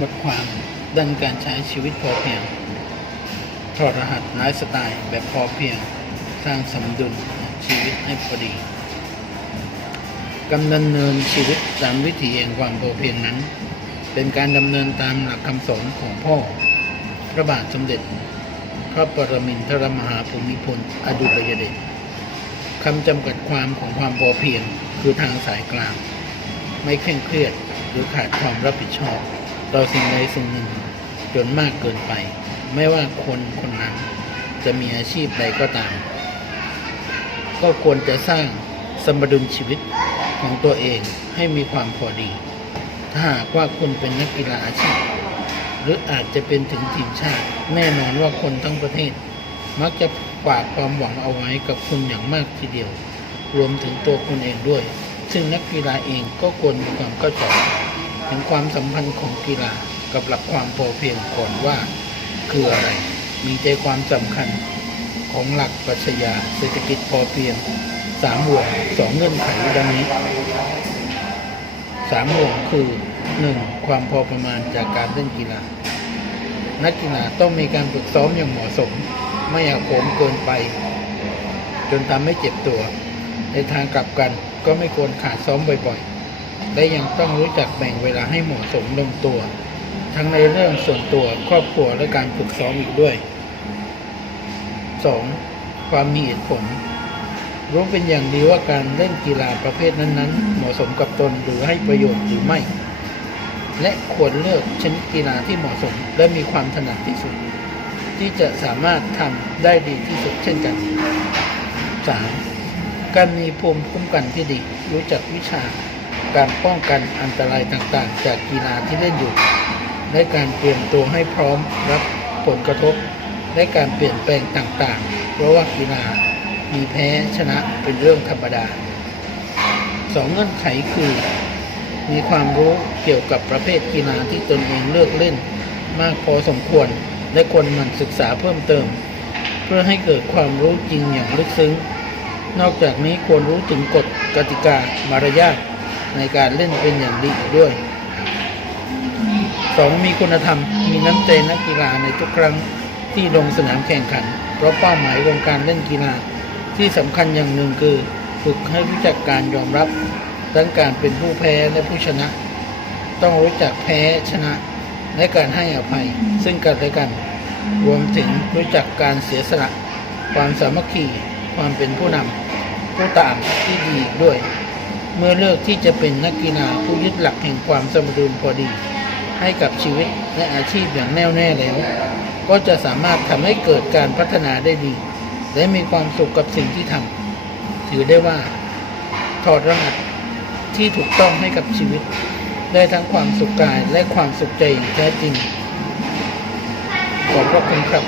บทความด้านการใช้ชีวิตพอเพียง ถอดรหัสไลฟ์สไตล์แบบพอเพียง สร้างสมดุลชีวิตให้พอดีกำดำเนินชีวิตตามวิถีแห่งความพอเพียงนั้น เป็นการดำเนินตามหลักคำสอนของพ่อ พระบาทสมเด็จ พระปรมินทรมหาภูมิพลอดุลยเดชคำจำกัดความของความพอเพียงคือทางสายกลาง ไม่เคร่งเครียดหรือขาดความรับผิดชอบ ต่อสิ่งใดสิ่งหนึ่งจนมากเกินไป ไม่ว่าคนคนนั้นจะมีอาชีพใดก็ตาม ก็ควรจะสร้างสมดุลชีวิตของตัวเองให้มีความพอดี ถ้าหากว่าคุณเป็นนักกีฬาอาชีพ หรืออาจจะเป็นถึงทีมชาติ แน่นอนว่าคนทั้งประเทศ มักจะฝากความหวังเอาไว้กับคุณอย่างมากทีเดียว รวมถึงตัวคุณเองด้วย ซึ่งนักกีฬาเองก็ควรมีความเข้าใจ ถึงความสัมพันธ์ของกีฬากับหลักความพอเพียงก่อนว่า คืออะไร มีใจความสำคัญของหลักปรัชญาเศรษฐกิจพอเพียงสามห่วงสองเงื่อนไขดังนี้สามห่วงคือหนึ่งความพอประมาณจากการเล่นกีฬา นักกีฬาต้องมีการฝึกซ้อมอย่างเหมาะสม ไม่อยากโหมเกินไป จนทำให้เจ็บตัว ในทางกลับกันก็ไม่ควรขาดซ้อมบ่อย และยังต้องรู้จักแบ่งเวลาให้เหมาะสมลงตัว ทั้งในเรื่องส่วนตัวครอบครัวและการฝึกซ้อมอีกด้วย 2. ความมีเหตุผล รู้เป็นอย่างดีว่าการเล่นกีฬาประเภทนั้นๆ เหมาะสมกับตนหรือให้ประโยชน์หรือไม่ และควรเลือกชนิดกีฬาที่เหมาะสมและมีความถนัดที่สุด ที่จะสามารถทำได้ดีที่สุดเช่นกัน 3. การมีภูมิคุ้มกันที่ดี รู้จักวิชา การป้องกันอันตรายต่างๆ จากกีฬาที่เล่นอยู่ และการเตรียมตัวให้พร้อมรับผลกระทบ และการเปลี่ยนแปลงต่างๆ เพราะว่ากีฬามีแพ้ชนะเป็นเรื่องธรรมดาสองเงื่อนไขคือ มีความรู้เกี่ยวกับประเภทกีฬาที่ตนเองเลือกเล่น มากพอสมควรและควรมั่นศึกษาเพิ่มเติม เพื่อให้เกิดความรู้จริงอย่างลึกซึ้ง นอกจากนี้ควรรู้ถึงกฎกติกามารยาท ในการเล่นเป็นอย่างดีด้วยสองมีคุณธรรมมีน้ำใจนักกีฬาในทุกครั้งที่ลงสนามแข่งขัน เพราะเป้าหมายของการเล่นกีฬาที่สำคัญอย่างหนึ่งคือฝึกให้รู้จักการยอมรับทั้งการเป็นผู้แพ้และผู้ชนะ ต้องรู้จักแพ้ชนะ และการให้อภัย ซึ่งกันและกัน รวมถึงรู้จักการเสียสละ ความสามัคคี ความเป็นผู้นำผู้ตามที่ดีด้วย เมื่อเลือกที่จะเป็นนักกีฬาผู้ยึดหลักแห่งความสมดุลพอดี ให้กับชีวิตและอาชีพอย่างแน่วแน่แล้ว ก็จะสามารถทำให้เกิดการพัฒนาได้ดี และมีความสุขกับสิ่งที่ทำถือได้ว่า ถอดรหัสที่ถูกต้องให้กับชีวิต ได้ทั้งความสุขกายและความสุขใจอย่างแท้จริงขอบพระคุณครับ